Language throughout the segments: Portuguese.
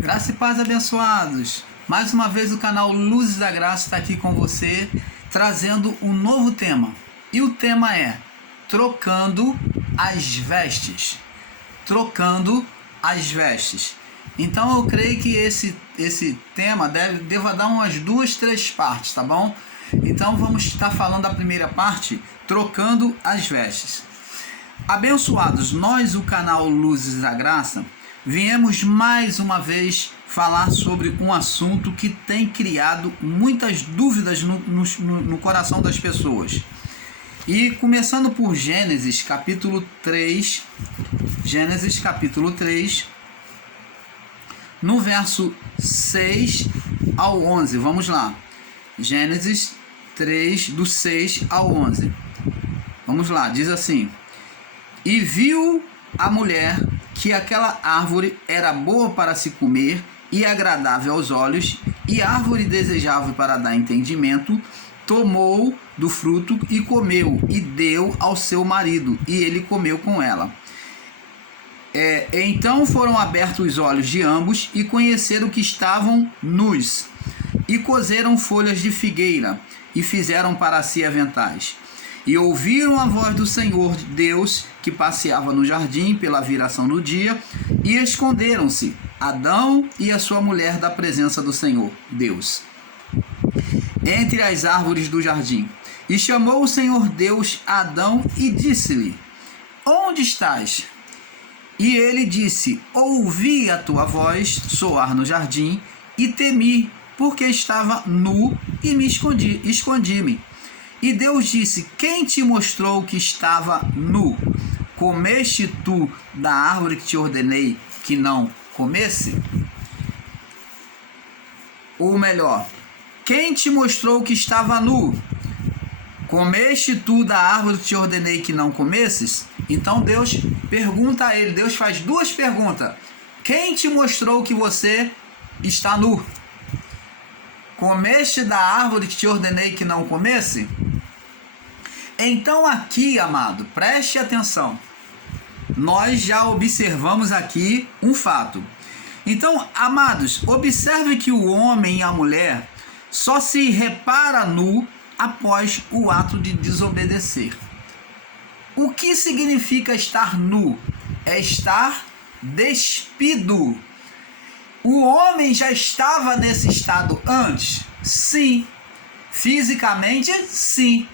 Graça e paz, abençoados. Mais uma vez o canal Luzes da Graça está aqui com você, trazendo um novo tema. E o tema é Trocando as Vestes. Trocando as Vestes. Então eu creio que esse tema deva dar umas 2, 3 partes, tá bom? Então vamos estar falando da primeira parte, Trocando as Vestes. Abençoados, nós, o canal Luzes da Graça, viemos mais uma vez falar sobre um assunto que tem criado muitas dúvidas no coração das pessoas. E começando por Gênesis capítulo 3, no verso 6 ao 11, vamos lá. Gênesis 3, do 6 ao 11. Vamos lá, diz assim: E viu a mulher que aquela árvore era boa para se comer e agradável aos olhos, e árvore desejável para dar entendimento, tomou do fruto e comeu, e deu ao seu marido, e ele comeu com ela. Então foram abertos os olhos de ambos, e conheceram que estavam nus, e coseram folhas de figueira, e fizeram para si aventais. E ouviram a voz do Senhor Deus, que passeava no jardim pela viração do dia, e esconderam-se, Adão e a sua mulher, da presença do Senhor Deus, entre as árvores do jardim. E chamou o Senhor Deus a Adão e disse-lhe: Onde estás? E ele disse: Ouvi a tua voz soar no jardim, e temi, porque estava nu, e me escondi-me. E Deus disse: Quem te mostrou que estava nu? Comeste tu da árvore que te ordenei que não comesse? Ou melhor, quem te mostrou que estava nu? Comeste tu da árvore que te ordenei que não comesses? Então Deus pergunta a ele, Deus faz 2 perguntas. Quem te mostrou que você está nu? Comeste da árvore que te ordenei que não comesse? Então aqui, amado, preste atenção. Nós já observamos aqui um fato. Então, amados, observe que o homem e a mulher só se repara nu após o ato de desobedecer. O que significa estar nu? É estar despido. O homem já estava nesse estado antes? Sim. Fisicamente, sim.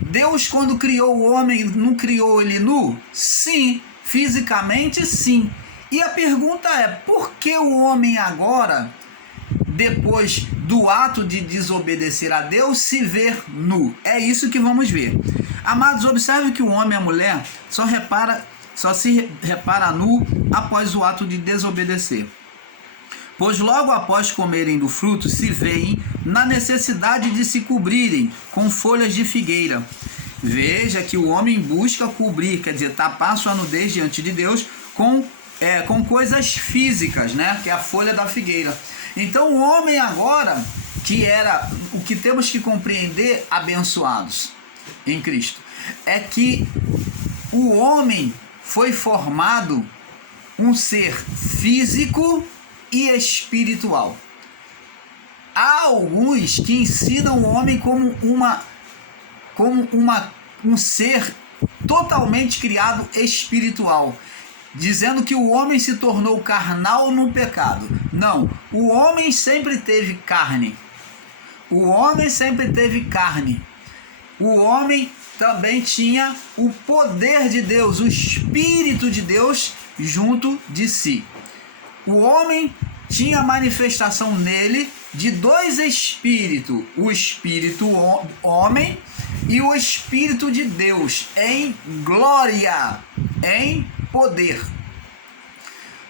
Deus, quando criou o homem, não criou ele nu? Sim. Fisicamente, sim. E a pergunta é, por que o homem agora, depois do ato de desobedecer a Deus, se vê nu? É isso que vamos ver. Amados, observe que o homem e a mulher só se repara nu após o ato de desobedecer. Pois logo após comerem do fruto, se veem na necessidade de se cobrirem com folhas de figueira. Veja que o homem busca cobrir, quer dizer, tapar sua nudez diante de Deus com coisas físicas, né? Que é a folha da figueira. Então o homem agora, que era o que temos que compreender, abençoados em Cristo, é que o homem foi formado um ser físico e espiritual. Há alguns que ensinam o homem como um ser totalmente criado espiritual, dizendo que o homem se tornou carnal no pecado. Não, o homem sempre teve carne. O homem sempre teve carne. O homem também tinha o poder de Deus, o Espírito de Deus junto de si. O homem tinha a manifestação nele de 2 espíritos, o espírito homem e o Espírito de Deus, em glória, em poder.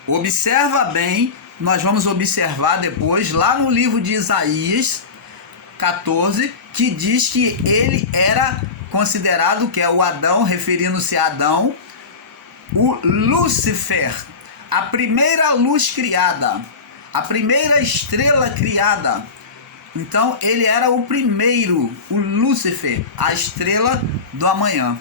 Observa bem, nós vamos observar depois, lá no livro de Isaías 14, que diz que ele era considerado, que é o Adão, referindo-se a Adão, o Lúcifer, a primeira luz criada, a primeira estrela criada. Então ele era o primeiro, o Lúcifer, a estrela do amanhã.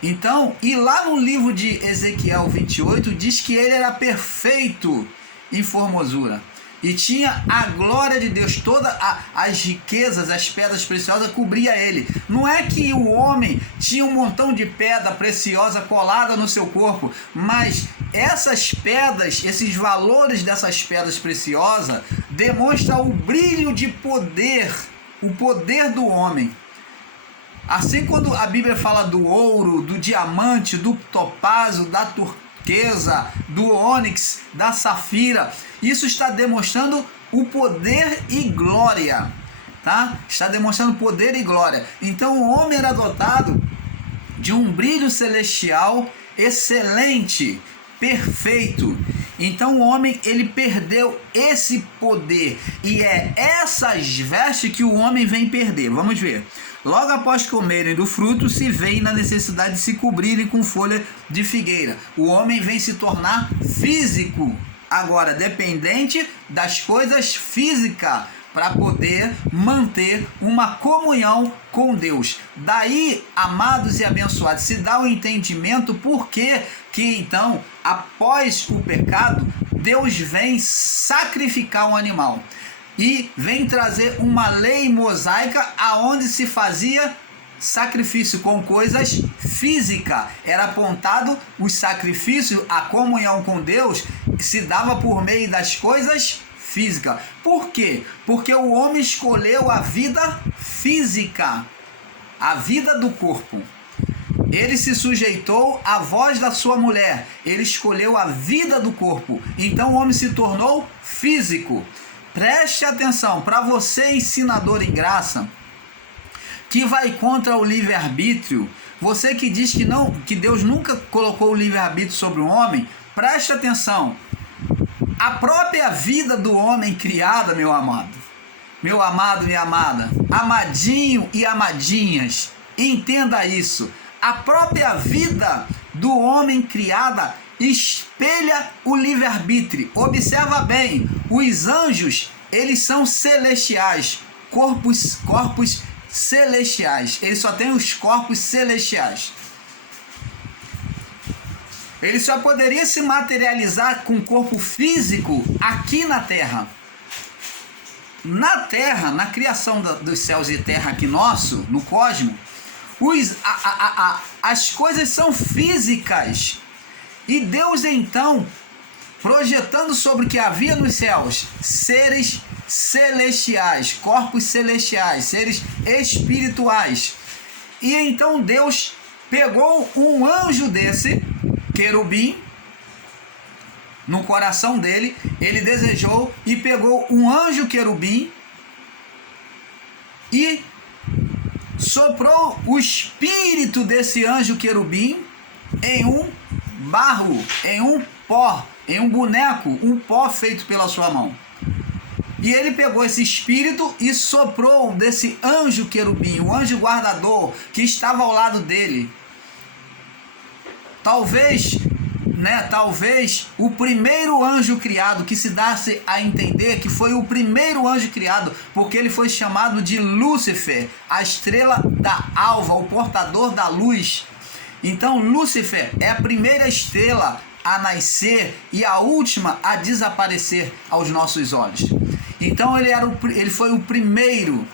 Então, e lá no livro de Ezequiel 28 diz que ele era perfeito em formosura. E tinha a glória de Deus, todas as riquezas, as pedras preciosas cobria ele. Não é que o homem tinha um montão de pedra preciosa colada no seu corpo, mas essas pedras, esses valores dessas pedras preciosas, demonstram o brilho de poder, o poder do homem. Assim, quando a Bíblia fala do ouro, do diamante, do topázio, da turquesa, do ônix, da safira, isso está demonstrando o poder e glória, tá? Está demonstrando poder e glória. Então o homem era dotado de um brilho celestial excelente, perfeito. Então o homem, ele perdeu esse poder, e é essas vestes que o homem vem perder. Vamos ver. Logo após comerem do fruto, se veem na necessidade de se cobrirem com folha de figueira. O homem vem se tornar físico, agora dependente das coisas físicas, para poder manter uma comunhão com Deus. Daí, amados e abençoados, se dá o entendimento por que então, após o pecado, Deus vem sacrificar um animal e vem trazer uma lei mosaica aonde se fazia sacrifício com coisas físicas. Era apontado os sacrifícios, a comunhão com Deus se dava por meio das coisas físicas. Por quê? Porque o homem escolheu a vida física, a vida do corpo. Ele se sujeitou à voz da sua mulher. Ele escolheu a vida do corpo. Então o homem se tornou físico. Preste atenção, para você, ensinador em graça, que vai contra o livre-arbítrio, você que diz que Deus nunca colocou o livre-arbítrio sobre o homem, preste atenção. A própria vida do homem criada, meu amado, minha amada, amadinho e amadinhas, entenda isso. A própria vida do homem criada espelha o livre-arbítrio. Observa bem, os anjos, eles são celestiais, corpos celestiais. Eles só têm os corpos celestiais. Ele só poderia se materializar com o corpo físico aqui na Terra. Na Terra, na criação dos céus e terra aqui nosso, no cosmos, as coisas são físicas. E Deus então, projetando sobre o que havia nos céus, seres celestiais, corpos celestiais, seres espirituais. E então Deus pegou um anjo desse, querubim, no coração dele, ele desejou e pegou um anjo querubim e soprou o espírito desse anjo querubim em um barro, em um pó, em um boneco, um pó feito pela sua mão. E ele pegou esse espírito e soprou desse anjo querubim, o anjo guardador que estava ao lado dele. Talvez o primeiro anjo criado, que se dá-se a entender que foi o primeiro anjo criado, porque ele foi chamado de Lúcifer, a estrela da alva, o portador da luz. Então Lúcifer é a primeira estrela a nascer e a última a desaparecer aos nossos olhos. Então ele foi o primeiro.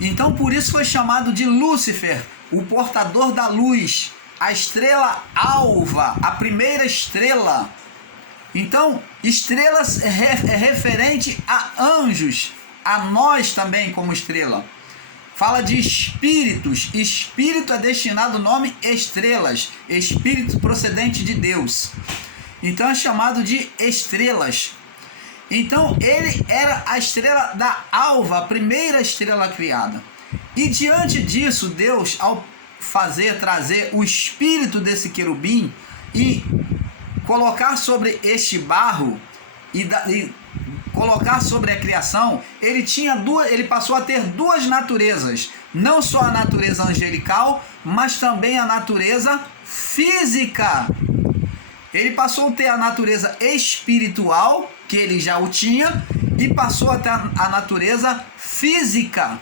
Então por isso foi chamado de Lúcifer, o portador da luz, a estrela alva, a primeira estrela. Então, estrelas é referente a anjos, a nós também como estrela. Fala de espíritos. Espírito é destinado ao nome estrelas, espírito procedente de Deus. Então é chamado de estrelas. Então ele era a estrela da alva, a primeira estrela criada. E diante disso, Deus, ao trazer o espírito desse querubim e colocar sobre este barro e colocar sobre a criação, ele passou a ter duas naturezas, não só a natureza angelical, mas também a natureza física. Ele passou a ter a natureza espiritual, que ele já o tinha, e passou a ter a natureza física.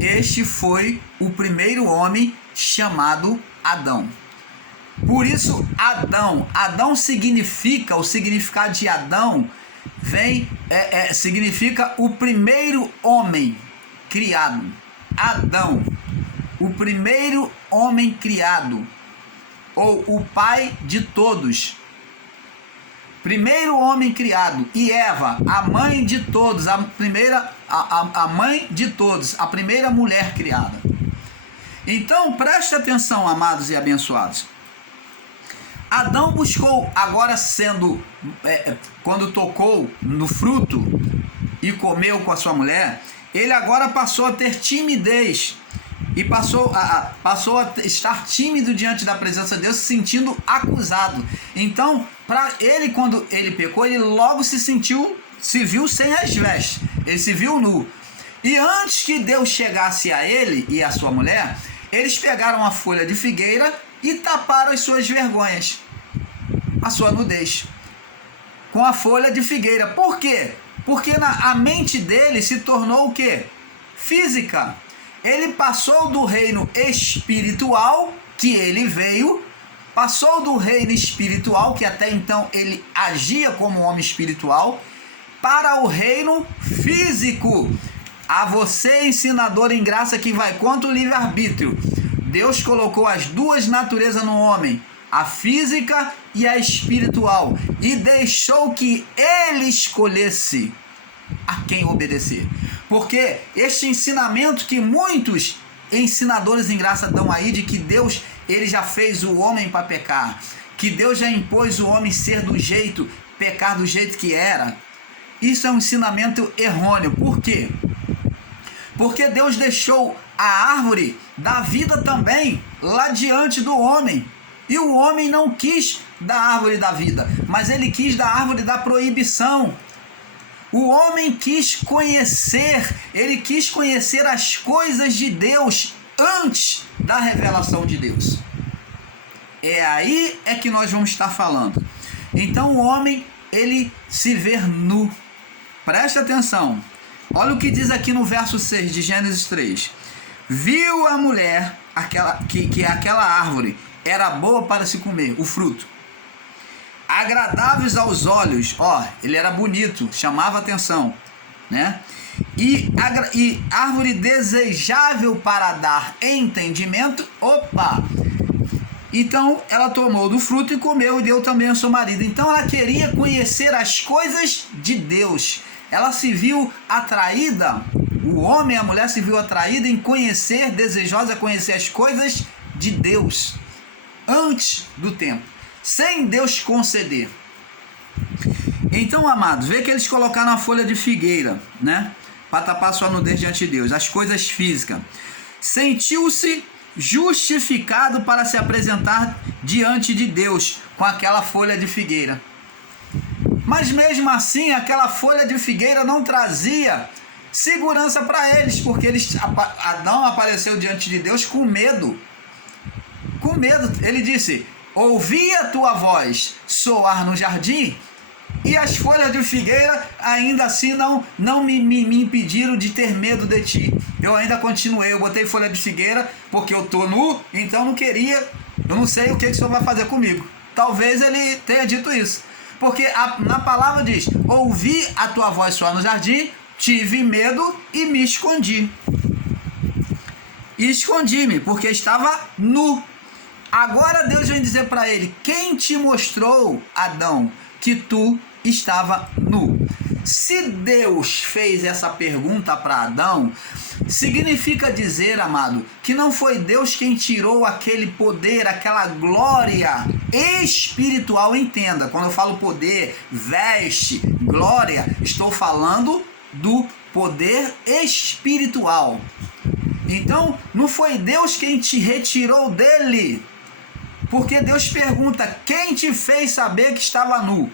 Este foi o primeiro homem chamado Adão. Por isso, Adão. Adão significa, o significado de Adão significa o primeiro homem criado. Adão, o primeiro homem criado, ou o pai de todos. Primeiro homem criado. E Eva, a mãe de todos, a mãe de todos, a primeira mulher criada. Então, preste atenção, amados e abençoados. Adão buscou, agora quando tocou no fruto e comeu com a sua mulher, ele agora passou a ter timidez e passou a estar tímido diante da presença de Deus, se sentindo acusado. Então, quando ele pecou, ele logo se viu sem as vestes, ele se viu nu. E antes que Deus chegasse a ele e a sua mulher, eles pegaram uma folha de figueira e taparam as suas vergonhas, a sua nudez, com a folha de figueira. Por quê? Porque a mente dele se tornou o quê? Física. Ele passou do reino espiritual, que ele veio, passou do reino espiritual, que até então ele agia como homem espiritual, para o reino físico. A você, ensinador em graça, que vai contra o livre-arbítrio. Deus colocou as duas naturezas no homem, a física e a espiritual, e deixou que ele escolhesse a quem obedecer. Porque este ensinamento que muitos ensinadores em graça dão aí, de que Deus, ele já fez o homem para pecar, que Deus já impôs o homem pecar do jeito que era, isso é um ensinamento errôneo. Por quê? Porque Deus deixou a árvore da vida também lá diante do homem. E o homem não quis da árvore da vida, mas ele quis da árvore da proibição. O homem quis conhecer as coisas de Deus antes da revelação de Deus. É aí que nós vamos estar falando. Então o homem, ele se vê nu. Preste atenção. Olha o que diz aqui no verso 6 de Gênesis 3. Viu a mulher que aquela árvore era boa para se comer, o fruto, agradáveis aos olhos, ele era bonito, chamava atenção, né? E árvore desejável para dar entendimento. Então ela tomou do fruto e comeu, e deu também ao seu marido. Então ela queria conhecer as coisas de Deus. Ela se viu atraída, o homem e a mulher se viu atraída em conhecer, desejosa conhecer as coisas de Deus antes do tempo, sem Deus conceder. Então, amados, vê que eles colocaram a folha de figueira, né, para tapar sua nudez diante de Deus, as coisas físicas. Sentiu-se justificado para se apresentar diante de Deus com aquela folha de figueira. Mas mesmo assim, aquela folha de figueira não trazia segurança para eles, porque Adão apareceu diante de Deus com medo. Com medo, ele disse: ouvi a tua voz soar no jardim, e as folhas de figueira ainda assim não me impediram de ter medo de ti. Eu ainda continuei, eu botei folha de figueira porque eu estou nu, então eu não sei o que o Senhor vai fazer comigo. Talvez ele tenha dito isso, porque na palavra diz: ouvi a tua voz soar no jardim, tive medo e me escondi. E escondi-me, porque estava nu. Agora Deus vem dizer para ele: quem te mostrou, Adão, que tu estava nu? Se Deus fez essa pergunta para Adão, significa dizer, amado, que não foi Deus quem tirou aquele poder, aquela glória espiritual. Entenda, quando eu falo poder, veste, glória, estou falando do poder espiritual. Então, não foi Deus quem te retirou dele. Porque Deus pergunta: quem te fez saber que estava nu?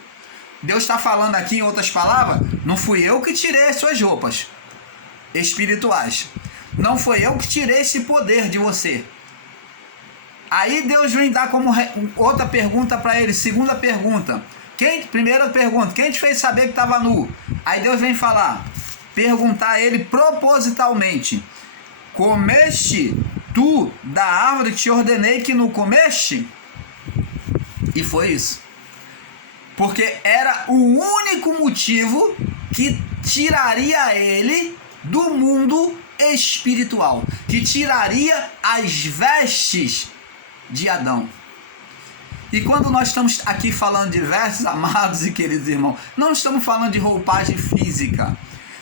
Deus está falando aqui, em outras palavras, não fui eu que tirei as suas roupas espirituais. Não foi eu que tirei esse poder de você. Aí Deus vem dar como outra pergunta para ele, segunda pergunta. Primeira pergunta: quem te fez saber que estava nu? Aí Deus vem perguntar a ele propositalmente: comeste tu da árvore que te ordenei que não comeste? E foi isso. Porque era o único motivo que tiraria ele do mundo espiritual, que tiraria as vestes de Adão. E quando nós estamos aqui falando de vestes, amados e queridos irmãos, não estamos falando de roupagem física,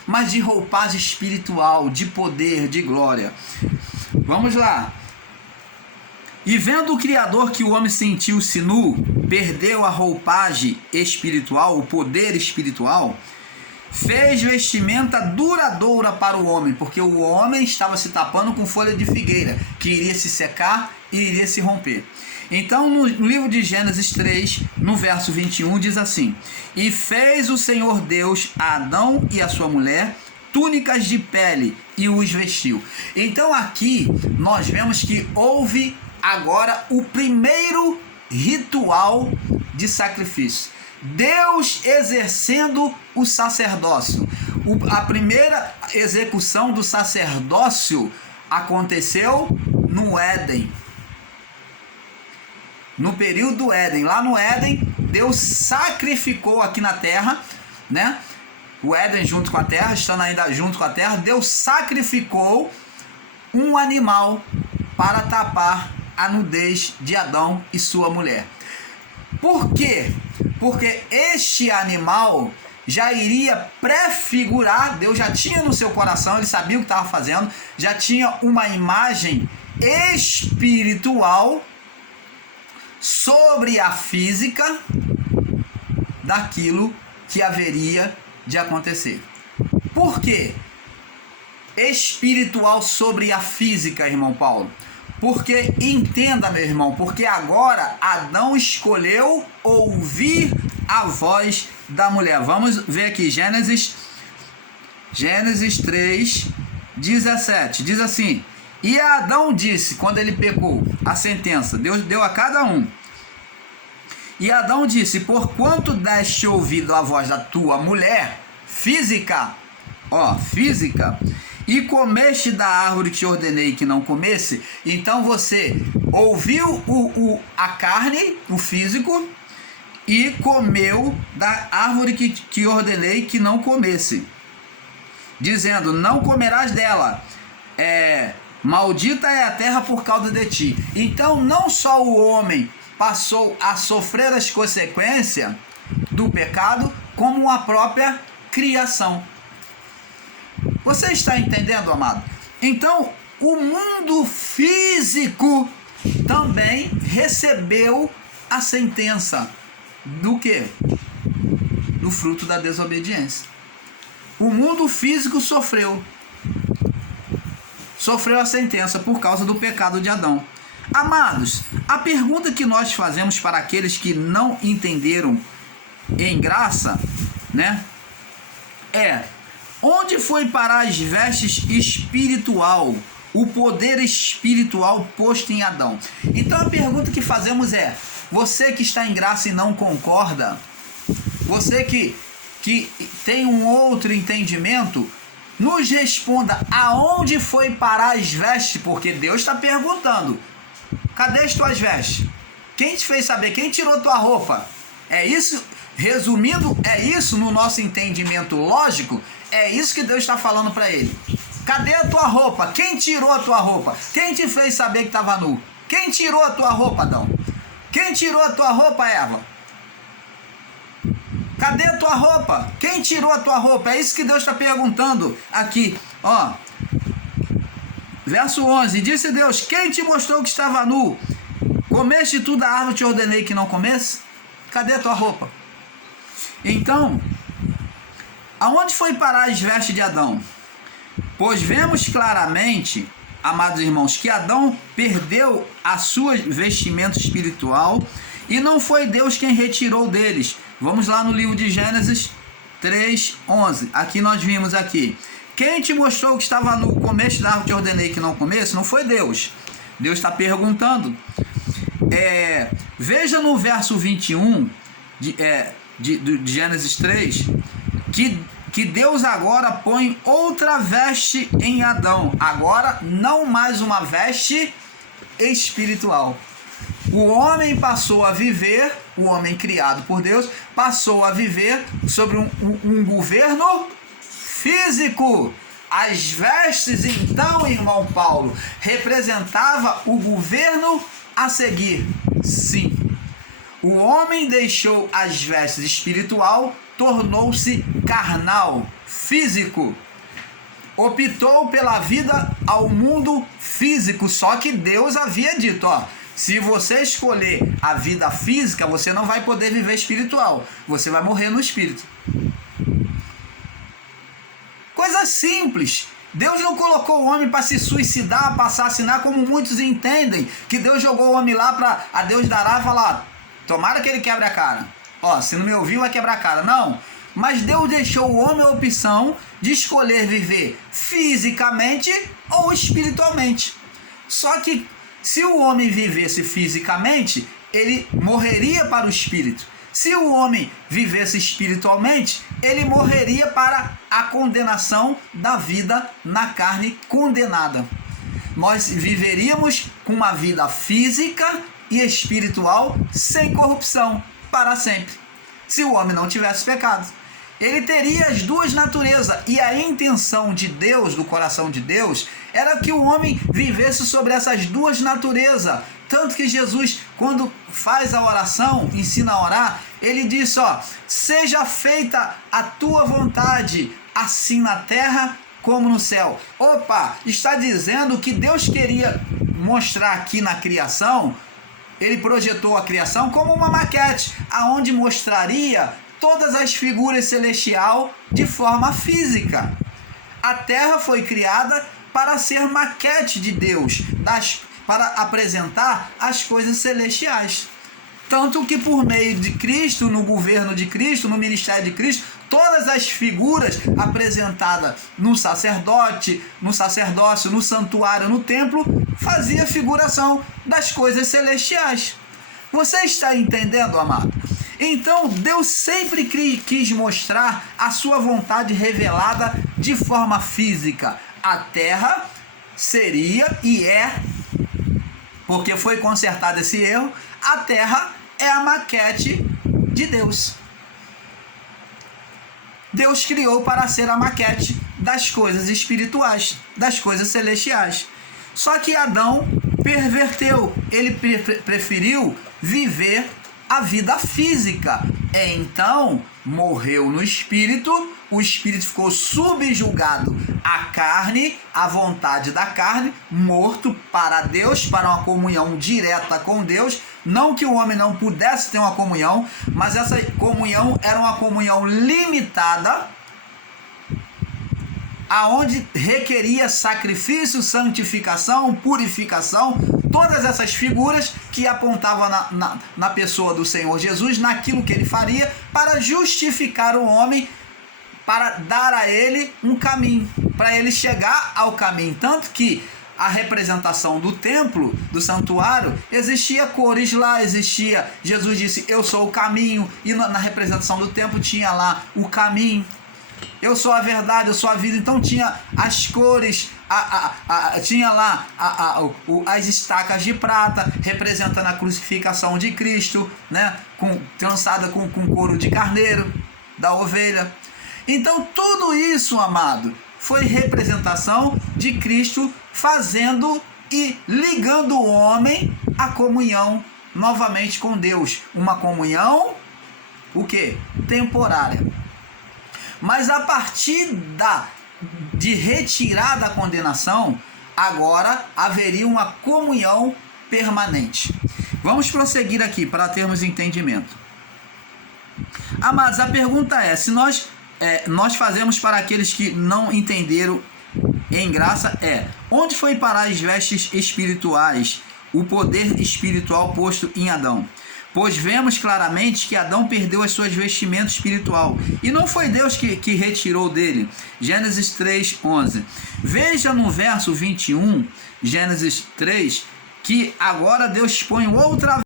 mas de roupagem espiritual, de poder, de glória. Vamos lá. E vendo o Criador que o homem sentiu-se nu, perdeu a roupagem espiritual, o poder espiritual, fez vestimenta duradoura para o homem, porque o homem estava se tapando com folha de figueira, que iria se secar e iria se romper. Então, no livro de Gênesis 3, no verso 21, diz assim: E fez o Senhor Deus a Adão e a sua mulher túnicas de pele e os vestiu. Então aqui nós vemos que houve agora o primeiro ritual de sacrifício. Deus exercendo o sacerdócio. A primeira execução do sacerdócio aconteceu no Éden. No período do Éden. Lá no Éden, Deus sacrificou aqui na terra, né? O Éden junto com a terra, estando ainda junto com a terra, Deus sacrificou um animal para tapar a nudez de Adão e sua mulher. Por quê? Porque este animal já iria prefigurar, Deus já tinha no seu coração, ele sabia o que estava fazendo, já tinha uma imagem espiritual sobre a física daquilo que haveria de acontecer. Por quê? Espiritual sobre a física, irmão Paulo. Porque, entenda, meu irmão, porque agora Adão escolheu ouvir a voz da mulher. Vamos ver aqui, Gênesis 3, 17. Diz assim: E Adão disse, quando ele pecou, a sentença, Deus deu a cada um. E Adão disse: Porquanto deste ouvido a voz da tua mulher, física, e comeste da árvore que te ordenei que não comesse. Então você ouviu a carne, o físico, e comeu da árvore que ordenei que não comesse, dizendo: Não comerás dela, maldita é a terra por causa de ti. Então não só o homem passou a sofrer as consequências do pecado, como a própria criação. Você está entendendo, amado? Então, o mundo físico também recebeu a sentença do quê? Do fruto da desobediência. O mundo físico sofreu a sentença por causa do pecado de Adão. Amados, a pergunta que nós fazemos para aqueles que não entenderam em graça, né, é: onde foi parar as vestes espiritual, o poder espiritual posto em Adão? Então a pergunta que fazemos é: você que está em graça e não concorda, você que tem um outro entendimento, nos responda aonde foi parar as vestes, porque Deus está perguntando: cadê as tuas vestes? Quem te fez saber? Quem tirou tua roupa? É isso, resumindo, é isso no nosso entendimento lógico, é isso que Deus está falando para ele. Cadê a tua roupa? Quem tirou a tua roupa? Quem te fez saber que estava nu? Quem tirou a tua roupa, Adão? Quem tirou a tua roupa, Eva? Cadê a tua roupa? Quem tirou a tua roupa? É isso que Deus está perguntando aqui, ó. Verso 11, disse Deus: quem te mostrou que estava nu? Comeste tu da árvore que te ordenei que não comesse? Cadê a tua roupa? Então, aonde foi parar as vestes de Adão? Pois vemos claramente, amados irmãos, que Adão perdeu a sua vestimenta espiritual e não foi Deus quem retirou deles. Vamos lá no livro de Gênesis 3, 11. Aqui nós vimos aqui: quem te mostrou que estava nu? Comeste da árvore que ordenei que não comesse? Não foi Deus. Deus está perguntando. Veja no verso 21 de Gênesis 3 que Deus agora põe outra veste em Adão. Agora não mais uma veste espiritual. O homem passou a viver, o homem criado por Deus, passou a viver sobre um governo físico. As vestes, então, irmão Paulo, representava o governo a seguir. Sim. O homem deixou as vestes espiritual, tornou-se carnal, físico. Optou pela vida ao mundo físico, só que Deus havia dito, ó, se você escolher a vida física, você não vai poder viver espiritual, você vai morrer no espírito. Coisa simples. Deus não colocou o homem para se suicidar, para assassinar, como muitos entendem, que Deus jogou o homem lá para a Deus dará e falar, tomara que ele quebre a cara. Ó, se não me ouviu, vai quebrar a cara. Não. Mas Deus deixou o homem a opção de escolher viver fisicamente ou espiritualmente. Só que se o homem vivesse fisicamente, ele morreria para o espírito. Se o homem vivesse espiritualmente, ele morreria para a condenação da vida na carne condenada. Nós viveríamos com uma vida física e espiritual sem corrupção para sempre. Se o homem não tivesse pecado, ele teria as duas naturezas, e a intenção de Deus, do coração de Deus, era que o homem vivesse sobre essas duas naturezas. Tanto que Jesus, quando faz a oração, ensina a orar, ele diz, ó, seja feita a tua vontade, assim na terra como no céu. Opa, está dizendo que Deus queria mostrar aqui na criação, ele projetou a criação como uma maquete, aonde mostraria todas as figuras celestiais de forma física. A terra foi criada para ser maquete de Deus, para apresentar as coisas celestiais. Tanto que por meio de Cristo, no governo de Cristo, no ministério de Cristo, todas as figuras apresentadas no sacerdócio, no santuário, no templo, fazia figuração das coisas celestiais. Você está entendendo, amado? Então, Deus sempre quis mostrar a sua vontade revelada de forma física. A terra seria e é, porque foi consertado esse erro, a terra é a maquete de Deus. Deus criou para ser a maquete das coisas espirituais, das coisas celestiais. Só que Adão perverteu, ele preferiu viver a vida física. Então, morreu no espírito, o espírito ficou subjugado à carne, à vontade da carne, morto para Deus, para uma comunhão direta com Deus. Não que o homem não pudesse ter uma comunhão, mas essa comunhão era uma comunhão limitada, aonde requeria sacrifício, santificação, purificação, todas essas figuras que apontavam na pessoa do Senhor Jesus, naquilo que ele faria para justificar o homem, para dar a ele um caminho, para ele chegar ao caminho. Tanto que a representação do templo, do santuário, existia cores lá, existia, Jesus disse, eu sou o caminho, e na representação do templo tinha lá o caminho. Eu sou a verdade, eu sou a vida. Então tinha as cores, tinha lá as estacas de prata, representando a crucificação de Cristo, né? Trançada com couro de carneiro, da ovelha. Então tudo isso, amado, foi representação de Cristo fazendo e ligando o homem à comunhão novamente com Deus. Uma comunhão, o quê? Temporária. Mas a partir de retirar da condenação, agora haveria uma comunhão permanente. Vamos prosseguir aqui para termos entendimento. Amados, a pergunta é, se nós fazemos para aqueles que não entenderam em graça, onde foi parar as vestes espirituais, o poder espiritual posto em Adão? Pois vemos claramente que Adão perdeu as suas vestimentas espiritual, e não foi Deus que retirou dele. Gênesis 3:11. Veja no verso 21, Gênesis 3, que agora Deus põe outra